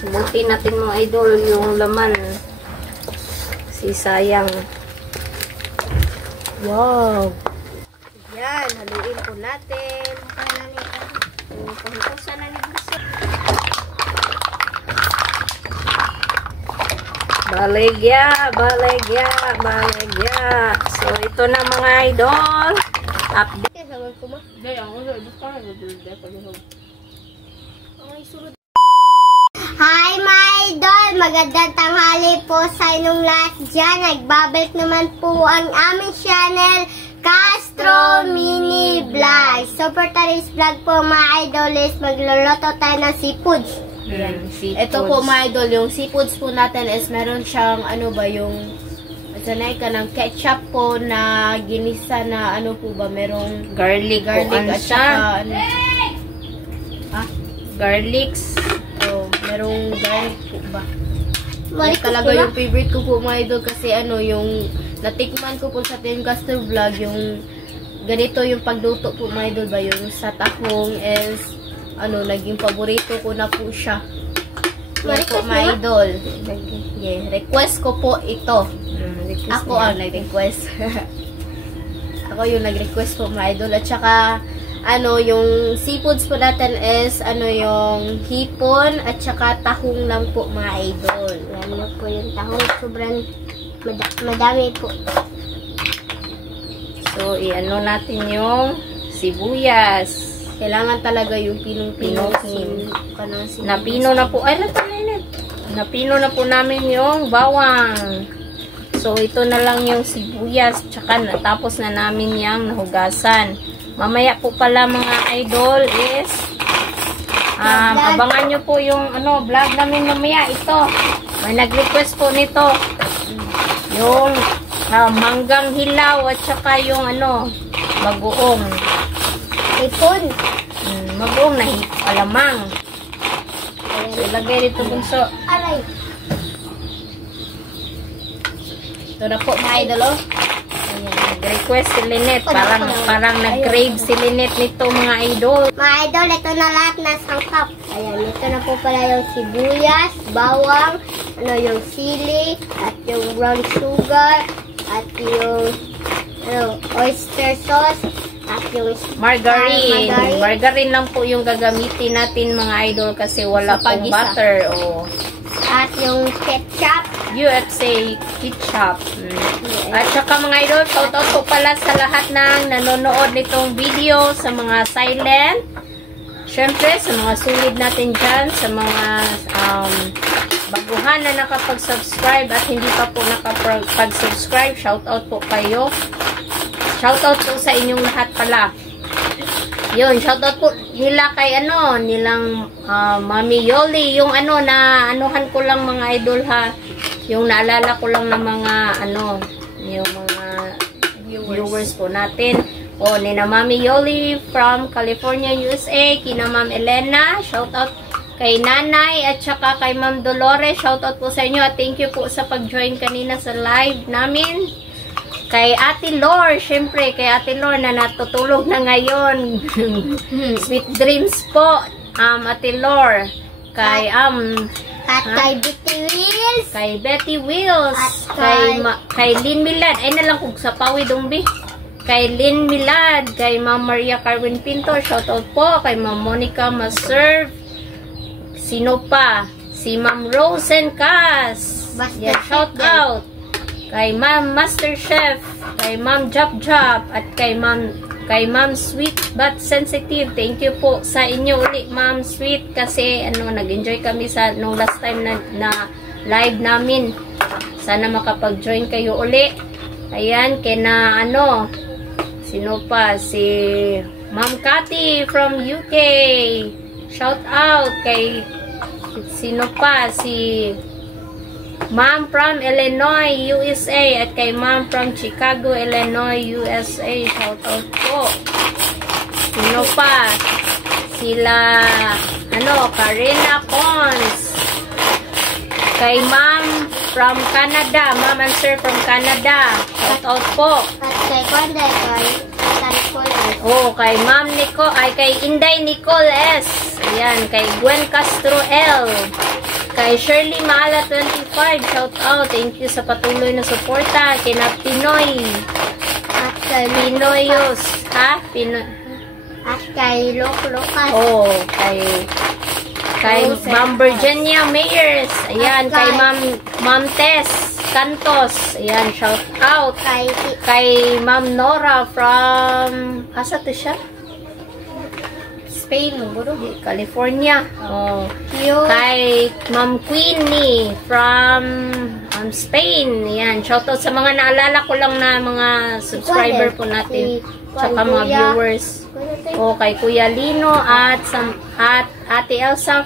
Subutin natin mga idol yung laman. Si sayang. Wow. Yan, haluin po natin. Pangkusan na ni Biso. Balegya, balegya, balegya. So, ito na mga idol. Update. Hi my idol! Magandang tanghali po sa inyong lahat dyan. Nagbabalik naman po ang aming channel, Castro Mini Vlog. Super Taris Vlog po mga idol is magluluto tayo ng seafoods. Ito po mga idol, yung seafoods po natin is meron siyang ano ba yung sanay ka ng ketchup po na ginisa na ano po ba, merong garlic at saka ano, garlics. Merong garlic po ba? Balik ko Talaga po yung favorite ko po mga idol kasi ano yung natikman ko po sa Team Castro Vlog yung ganito yung pagluto po mga idol ba, yung sa tahong is ano naging paborito ko na po siya. Yan po mga idol. Yeah, request ko po ito. Ako ang nag-request. Ako yung nag-request po mga idol. At saka ano yung seafoods po natin is ano yung hipon at saka tahong lang po mga idol. Yan po yung tahong. Sobrang madami po. So, i-ano natin yung sibuyas. Kailangan talaga yung pinong-pinohin. Napino na po. Ay, napino na po namin yung bawang. So, ito na lang yung sibuyas. Tsaka natapos na namin yung nahugasan. Mamaya po pala mga idol is abangan nyo po yung ano, vlog namin mamaya. Ito. May nag-request po nito. Yung manggang hilaw at saka yung ano, bagoong. Hipon. Bagoong na alamang. So, ilagay dito bunso. Aray. Ito na po mga idol oh. Nag-request si Lynette. Parang nag-crave si Lynette nito mga idol. Mga idol, ito na lahat na sangkap. Ayan, ito na po pala yung sibuyas, bawang, ano yung sili, at yung brown sugar, at yung oyster sauce, at yung margarine. Margarine lang po yung gagamitin natin mga idol kasi wala pong butter. Oh. At yung ketchup. USA ketchup. At saka mga idol, shoutout po pala sa lahat ng nanonood nitong video, sa mga silent. Syempre, sa mga sulit natin dyan, sa mga baguhan na nakapag-subscribe at hindi pa po nakapag-subscribe, shoutout po kayo. Shoutout po sa inyong lahat pala. Yun, shoutout po nila kay nilang Mami Yoli, yung na anuhan ko lang mga idol ha. Yung naalala ko lang ng mga yung mga viewers po natin. O, nina Mami Yoli from California, USA, kina Ma'am Elena, shoutout kay Nanay at saka kay Ma'am Dolores, shoutout po sa inyo at thank you po sa pag-join kanina sa live namin. Kay Ate Lor, syempre, kay Ate Lor na natutulog na ngayon. Sweet dreams po, Ate Lor. Kay, at kay Betty Wills. Kay Betty Wills. At kay Lynn Milad. Ay na lang kung sa pawi dumbi. Kay Lynn Milad. Kay Ma'am Maria Carwin Pinto. Shoutout po. Kay Ma'am Monica Maserve. Sino pa? Si Ma'am Rosen Cas. Yeah, shoutout. Kay Ma'am Master Chef, kay Ma'am Jop Jop, at kay Ma'am Sweet but Sensitive. Thank you po sa inyo uli, Ma'am Sweet, kasi nag-enjoy kami sa nung last time na live namin. Sana makapag-join kayo uli. Ayan, kina sino pa? Si Ma'am Cathy from UK. Shout out kay sino pa? Si Ma'am from Illinois, USA, at kay Ma'am from Chicago, Illinois, USA. Shoutout po. Sino pa? Sila, Karina Pons. Kay Ma'am from Canada, Ma'am and Sir from Canada. Shoutout po. At kay Konde, kay Nicole S. Oh, kay Ma'am Nicole, kay Inday Nicole S. Ayan, kay Gwen Castro L. Kay Shirley Maala 25, shout out. Thank you sa patuloy na suporta. Kina Pinoy. At kay Pinoyos. Ha? Pinoy. At kay Lucas. Oh, kay Ma'am Virginia Mayers. Ayan, kay Ma'am Tess Cantos. Ayan, shout out. Kay Ma'am Nora from, asa to siya? Spain, bro. California. Oh. Kay Ma'am Queenie from Spain. Ayan, shout out sa mga naalala ko lang na mga subscriber po natin. Tsaka mga viewers. O kay Kuya Lino at Ate Elsa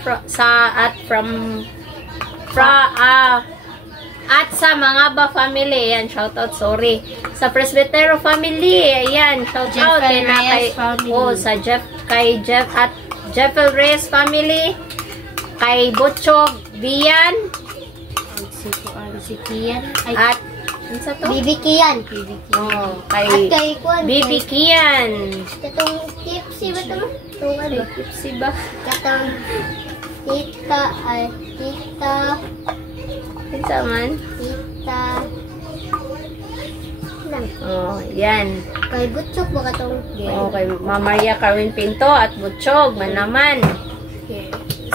at sa mga ba family. Ayan, shout out, sorry. Sa Presbytero family. Ayan, shout out. Kay Jeff at Jeffel Reyes family. Kay Butchog Bian. At Bibi Kian. Oh, At kay Kwan. Bibi Kian. Katong tipsy ba ito? Itong ano? Tipsy ba? Katong tita. Pinsa man? Tita. Lang. Oh, yan. Kay Butchok ba katong? Oh, kay Ma'am Maria Carmen Pinto at Butchog man naman.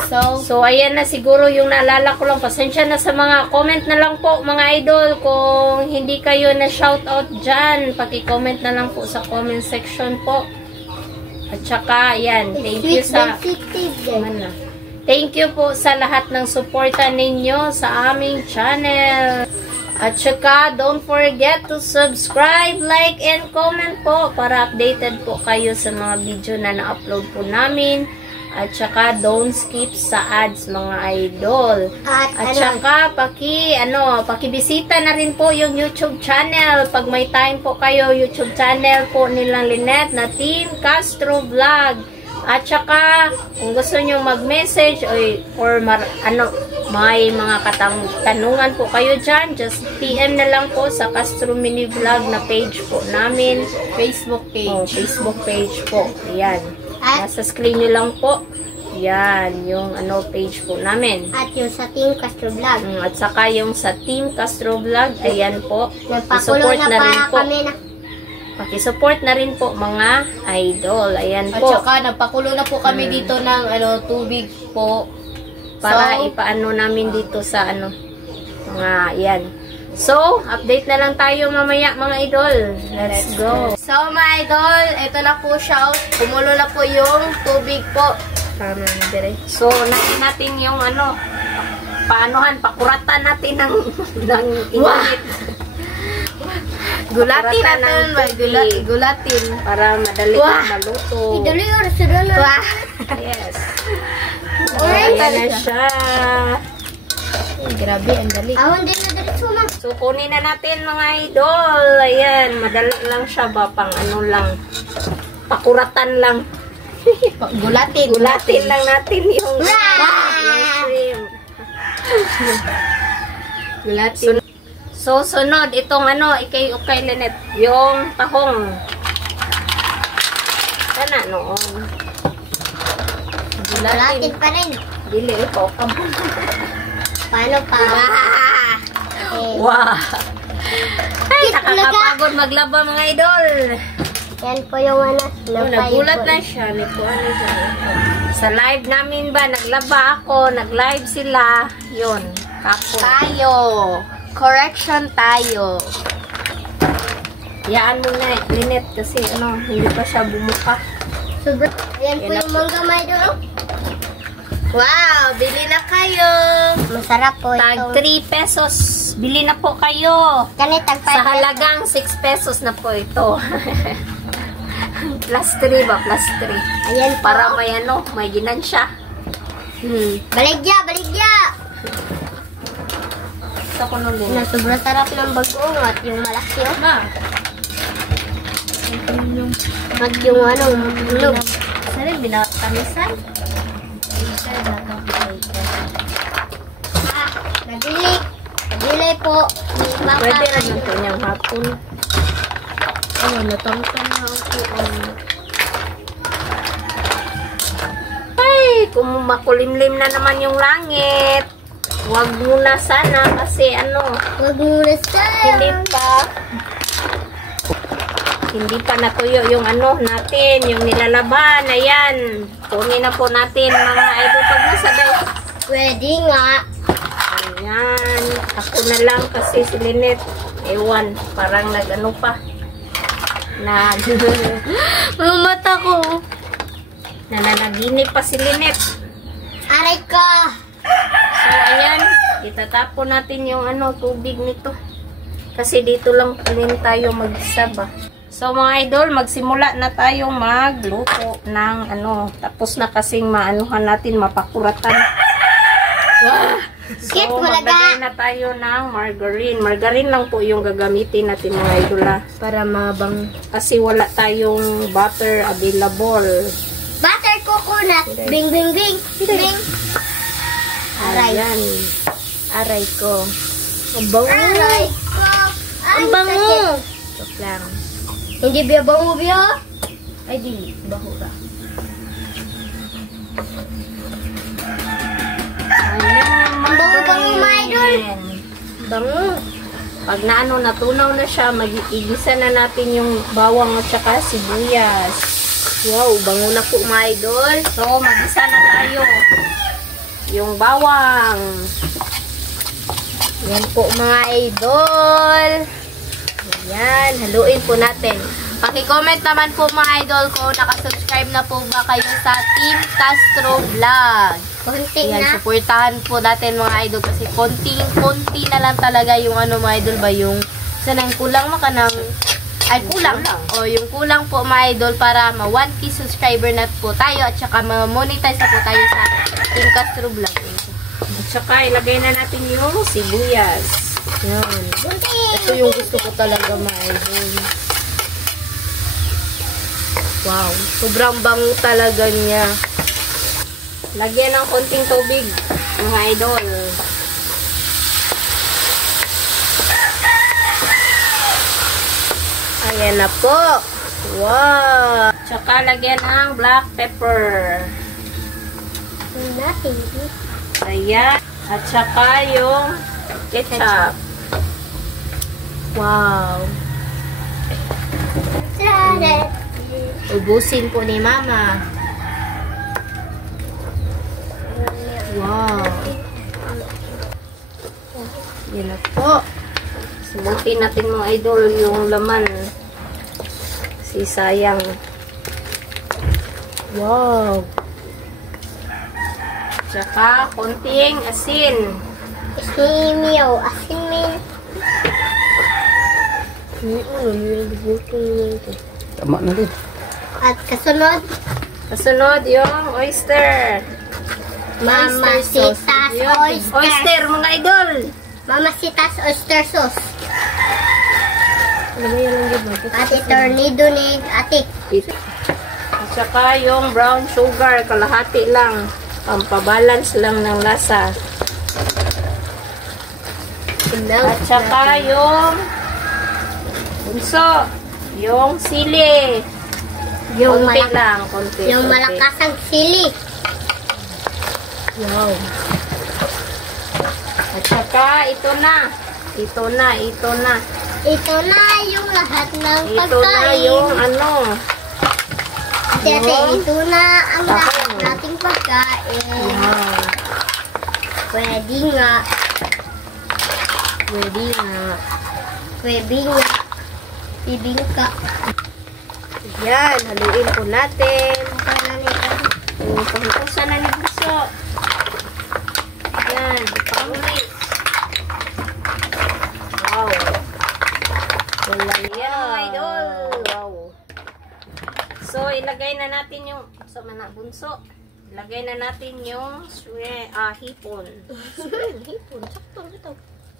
So, ayan na siguro yung naalala ko lang. Pasensya na sa mga comment na lang po, mga idol. Kung hindi kayo na shoutout dyan, paki-comment na lang po sa comment section po. At saka, ayan, thank you sa... Thank you po sa lahat ng suporta ninyo sa aming channel. At saka, don't forget to subscribe, like, and comment po para updated po kayo sa mga video na na-upload po namin. At saka, don't skip sa ads, mga idol. At saka, pakibisita na rin po yung YouTube channel. Pag may time po kayo, YouTube channel po nilang Lynette na Team Castro Vlog. At saka, kung gusto nyo mag-message or may mga katanungan po kayo dyan, just PM na lang po sa Castro Mini Vlog na page po namin. Facebook page. Oh, Facebook page po. Ayan. Nasa screen nyo lang po. Yan, yung page po namin. At yung sa Team Castro Vlog. At saka yung sa Team Castro Vlog, ayan po. Nagpakulo na para kami na. Pakisupport na rin po mga idol. Ayan po. At saka nagpakulo na po kami dito ng tubig po. Para ipaano namin dito sa mga yan. So, update na lang tayo mamaya mga idol. Let's go. So mga idol, ito na po siya. Kumulo na po yung tubig po. So, natin yung pakuratan natin ng init. Gulatin natin, gulatin. Para madali maluto. Idali oras na na. Yes. Ayan na siya. Grabe, ang dali. Awan din na dali suma. So, kunin na natin mga idol. Ayan, madali lang siya ba? Pang lang. Pakuratan lang. Gulatin lang natin yung shrimp. Gulatin. So, sunod, itong ikay Lynette, yung tahong. Sana noon. Gulatin pa rin. Dili ito. Paano pa? Wow! Ay, nakakapagod maglaba mga idol. Yan po yung nagulat na siya. Sa live namin ba, naglaba ako, nag-live sila. Yun, kapo. Tayo. Correction tayo. Yaan mo na, Lynette, kasi hindi pa siya bumuka. Sobrang. Ayan po yung mangga may idol. Wow, bili na kayo. Masarap po ito. Tag 3 pesos. Bili na po kayo. Ganit, tag 5 Sa halagang 6 pesos na po ito. Plus 3 ba? Plus 3. Ayan po. Para may ginansya. Baligya! Sa kuno din. Na sobrang sarap ng bagoong at yung malaki At yung ulog. Sorry, binatamisan. Nabili po. Pwede rin yung kanyang hapon. Natangtan na ako. Ay, kung makulimlim na naman yung langit. Wag muna sana kasi ano, Wag muna hindi pa natuyo yung ano natin, yung nilalaban. Ayan. Kunin na po natin mga idol. Pag nasa guys. Pwede nga. Ayan. Ako na lang kasi si Lynette. Ewan. Parang nag-ano pa. Ang mata ko. Nananaginip pa si Lynette. Aray ko. So, ayan. Itatapon natin yung ano, tubig nito. Kasi dito lang rin tayo mag-saba. So, mga idol, magsimula na tayong magluto ng ano. Tapos na kasing maanuhan natin, mapakuratan. So, maglagay na tayo ng margarine. Margarine lang po yung gagamitin natin, mga idol. Para mabang. Kasi wala tayong butter available. Butter coconut. Bing, bing, bing. Bing. Aray. Ayan. Aray ko. Ang bango. Aray ko. Ang bango. Joke lang. Hindi biya bango biya? Ay, di. Bahura. Ayan. Ang bango-bango, mga idol. Bango. Pag naano, natunaw na siya, mag-igisa na natin yung bawang at saka sibuyas. Wow, bango na po mga idol. So, mag-isa na tayo. Yung bawang. Yan po mga idol. Ayan, haluin po natin. Paki-comment naman po mga idol kung nakasubscribe na po ba kayo sa Team Castro Vlog. Konti Ayan, na. supportahan po natin mga idol kasi konti na lang talaga yung ano mga idol ba yung sanang kulang maka ng ay kulang. O yung kulang po mga idol para ma 1K subscriber na po tayo at saka ma-monetize na po tayo sa Team Castro Vlog. At saka, ilagay na natin yung sibuyas. Yan. Konti. Ito yung gusto ko talaga mga idol. Wow, sobrang bango talaga niya. Lagyan ng konting tubig, mga idol. Ayan na po. Wow. Tsaka, lagyan ng black pepper. Natin. Ayan. At saka yung ketchup. Wow. Sarap. Ubusin po ni Mama. Wow. Yan na po. Subutin natin mga idol yung laman. Si sayang. Wow. Tsaka, konting asin. Isimiyaw. Asin min. Ano yung butong yun ito? Tama na rin. At kasunod, Kasunod yung oyster. Mamasitas oyster. Oyster, mga idol. Mamasitas oyster sauce. Ano ba yan lang yun? Ate tornado ni ate. At saka yung brown sugar, kalahati lang. Pampabalance lang ng lasa. At saka yung bunso, yung sili. Yung Konti malakas. lang, konti. Yung konti. malakas ang sili. Wow. At saka ito na. Ito na. Ito na yung lahat ng Ito na pagkain. yung ano. Ate, ito na ang lahat Ako. nating pagkain. Wow. Pwede nga. Ready na. Pwede nga. Bibingka. Yan, haluin po natin. Yung pangkusan na ni Bunso. Yan. Panguli. Wow. Wala yan mga idol. Wow. So, ilagay na natin yung so, Bunso. Ilagay na natin yung hipon. Hipon, sakto ito.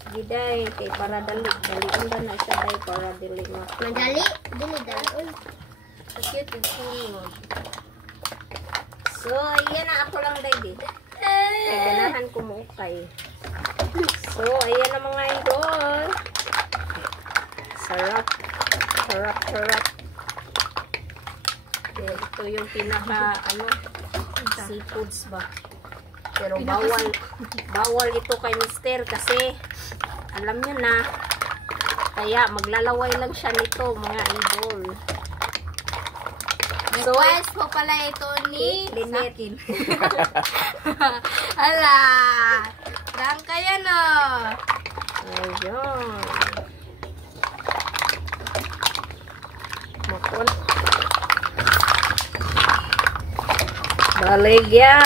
Giday, kay para dali ba na siya day para dili na. Madali. Dili dali. Cute yung sunod. So, ayan na ako lang day di. Kay ganahan ko mo ukay. So, ayan na mga idol. Sarap. Sarap. Ito yung pinaka, seafoods ba? Pero bawal ito kay Mister kasi alam niyo na. Kaya maglalaway lang siya nito, mga idol. Request po pala ito ni Linet. Sakin. Hala! Dang kaya no! Ayun. Makon. Baligya.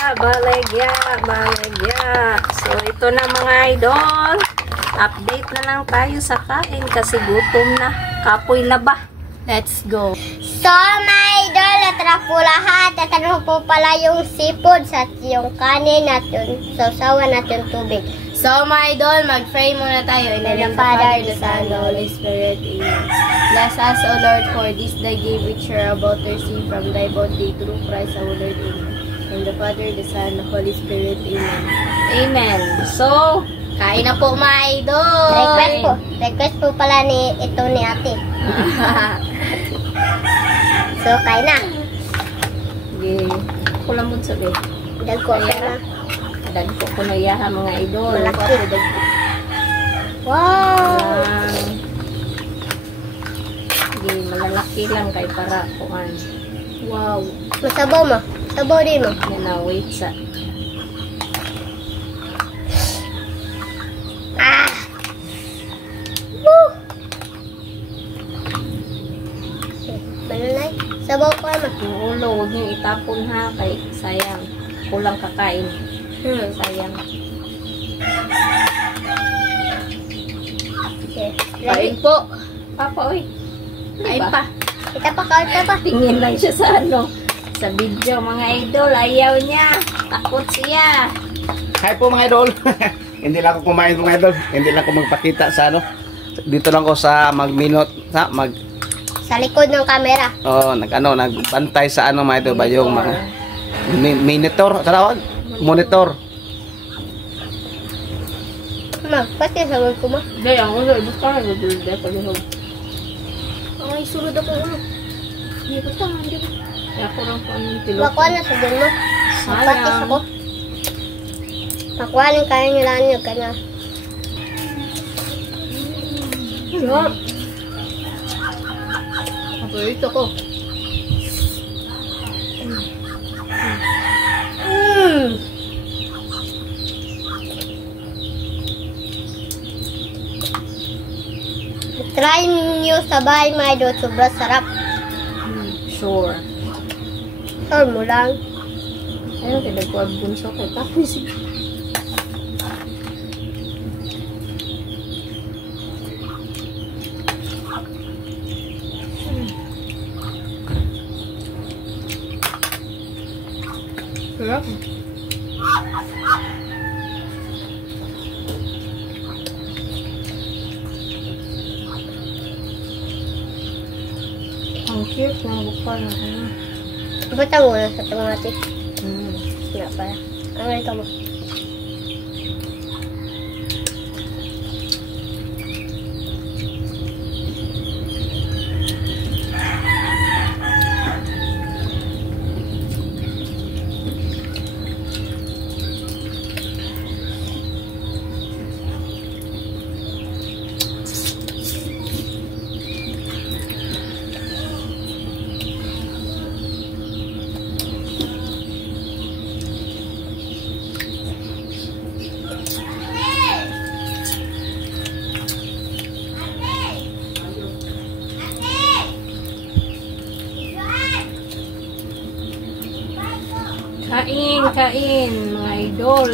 So, ito na mga idol. Update na lang tayo sa kain kasi gutom na. Kapoy na ba? Let's go! So, mga idol, natara po lahat. Tatanong po pala yung seafood sa yung kanin at yung sausawan at yung tubig. So, my idol, mag-pray muna tayo. In the name of the Father, the Son, the Holy Spirit. Amen. Bless us, O Lord, for this thy gift which we are about to receive from thy bounty through Christ our Lord. Amen. In the Father, the Son, the Holy Spirit. Amen. Amen. So, Kain na po, mga idol! Request po pala ni ate. So, kain na. kulang mo sabi. Dagko na. Dagko ko na yaha mga idol. Malaki. Wow! Hindi, malalaki lang kay para kuhan. Wow! Masabaw mo. Sabaw din mo. Yan na, wait sa... Malunay. Sabaw ko naman. Yung ulo, huwag niyong itapon ha, kay sayang. Kulang kakain. Sayang. Okay. Kain po! Papa, oy. Kain pa! Kita pa, kain pa. Tingin lang siya sa ano. Sa video, mga idol. Ayaw niya. Takot siya. Hi po mga idol. Hindi lang ako kumain mga idol. Hindi lang ako magpakita sa ano. Dito lang ako sa magminot. Sa likod ng camera. Nagbantay sa ano mga idol ba yung mga monitor. Tawag? Monitor. Ma, pati sabaw ko ma. Hindi, ang ulo. Ibig ka na. Ibig ka na. Ay, sulod ako ulo. Hindi ko tama. Hindi ko. Kaya ko lang po ang pilot. Makuha na sa din mo. Mapatis ako. Makuha ng kaya nila niyo ka na. Paborito ko. Try niyo sa bahay mga idol. Sobrang sarap. Sure. Sure mo lang. Ayun, pinagkuha bunso kay tapos. Sarap. Ang cute ng bukal na ano. Bata mo na sa tomate. Wala pa. Ano ito mo? Kain, mga idol.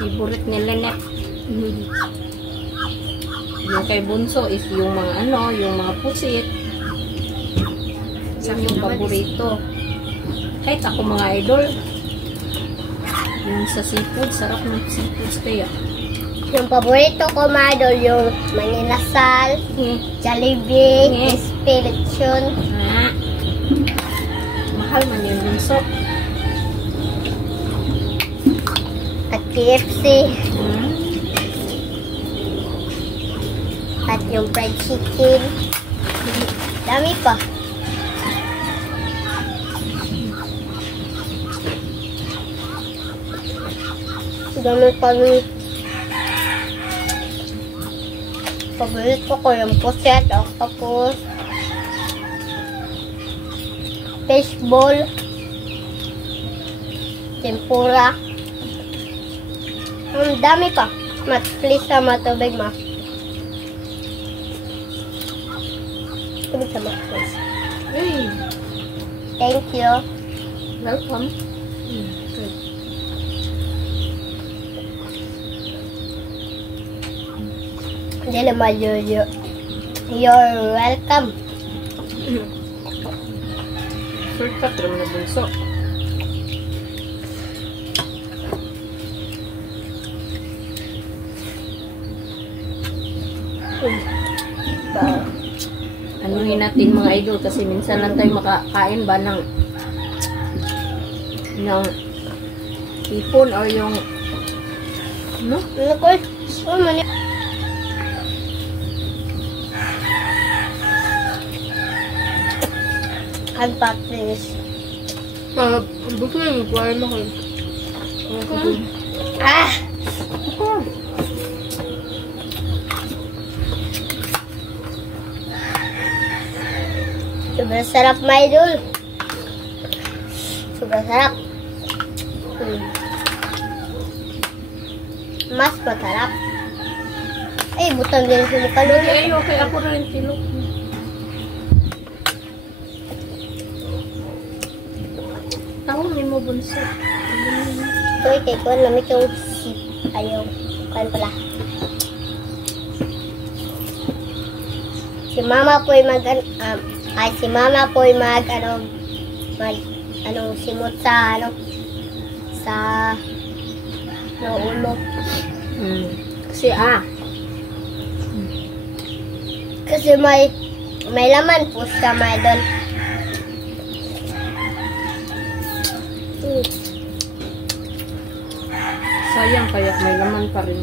Favorite ni Lynette. Yung kay Bunso is yung mga ano, yung mga pusit. Sa yung paborito. Kahit ako mga idol. Yung sa seafood, sarap ng seafood kaya. Yung paborito ko mga idol, yung maninasal, Jollibee, Espirition. Mahal man yung Bunso. At KFC. At yung fried chicken. Dami pa. Dami pa rin. Paborito ko yung puset, octopus, fishball, tempura. Ang dami pa. Mat, please sa matubig, ma. Tubig sa ma, please. Hey, Thank you. welcome. Hindi naman you're welcome. Shortcut rin na bunso. Anuhin natin mga idol kasi minsan lang tayo makakain ba ng ipon or yung ano? Ano ko? Oh, mani. Unpack this. Buto yung kuwain mo kayo. Ah! Sobrang sarap, my idol. Sobrang sarap. Mas masarap. Ay, butang din sa mukha nun. Okay, okay. Ako rin tilok. Ako may mo bunso. Ito, kay ko, lamit yung sip. Ayaw. Kuhan pala. Si mama po si mama po simot sa, sa ulo. Kasi Kasi may laman po siya, my idol. sayang kaya may laman pa rin.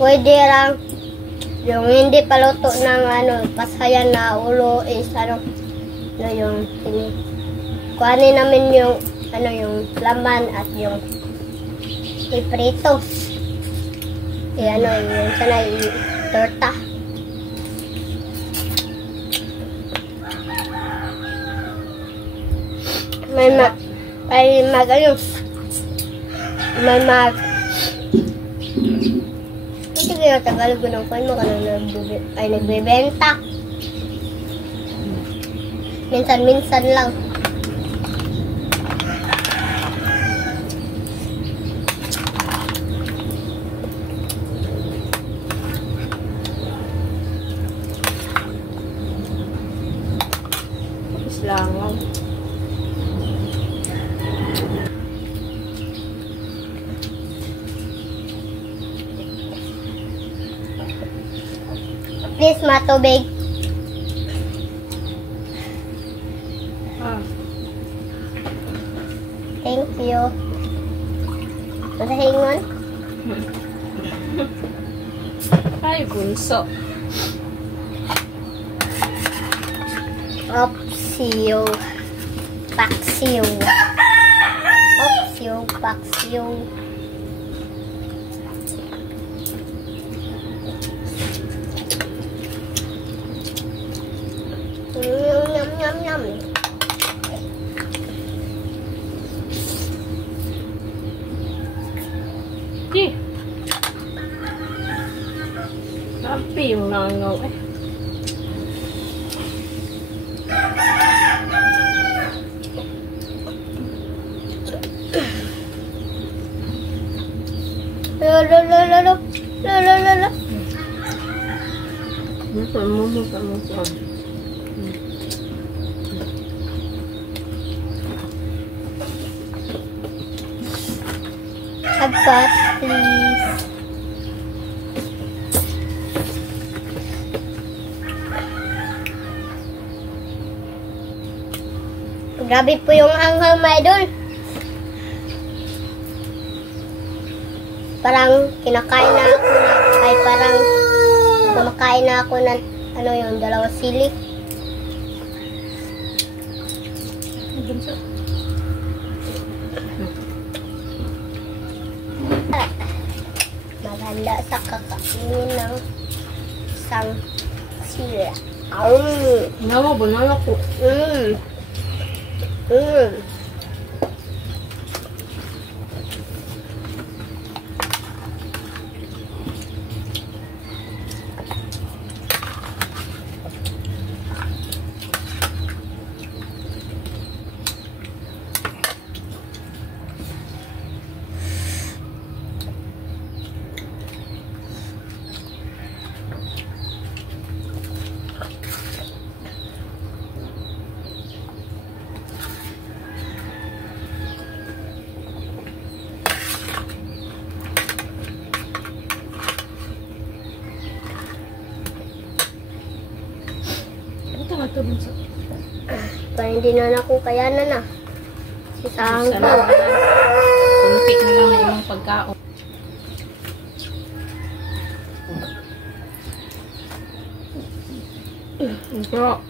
Pwede lang yung hindi paluto ng pasayan na ulo is yung kuhanin namin yung yung laman at yung iprito. Yung sana i-torta. Kasi kaya Tagalog ng kuhan mo nagbebenta. Minsan-minsan lang. Langaw. Please, matubig. Thank you. Masahingon? Ay, bunso. Opsio. Paksio. Opsio. Paksio. Yum, yum, yum. Sabi yung langaw eh. Lolo. Musa. Apat, please. Grabe po yung anghang, my idol. parang kinakain na ako na, ay parang kumakain na ako ng, ano yun, 2 sili. Maganda sa kakainin ng isang sila. Nawa, banana ko. Ito, bunso. Parang hindi na ako kayanan na. Sisahang ko. Kunti na lang na yung pagkaon. Bro.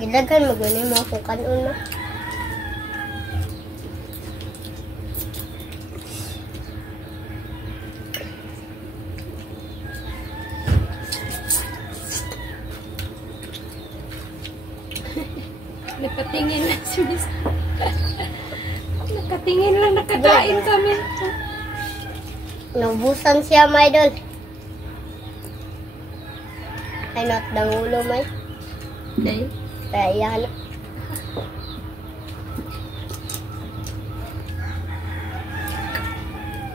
Gilagan, mag-unin mo akong kanon na. Nakatingin lang si Miss. Nakatingin lang, nakadain kami. Naubusan siya, my idol. Ay, not dangulo, may. Okay. Kaya iyan.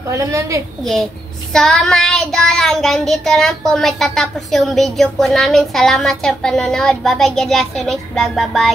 Walang nandun. Yeah. So, my idol, hanggang dito lang po may tatapos yung video po namin. Salamat sa panonood. Bye-bye. God bless you next vlog. Bye-bye.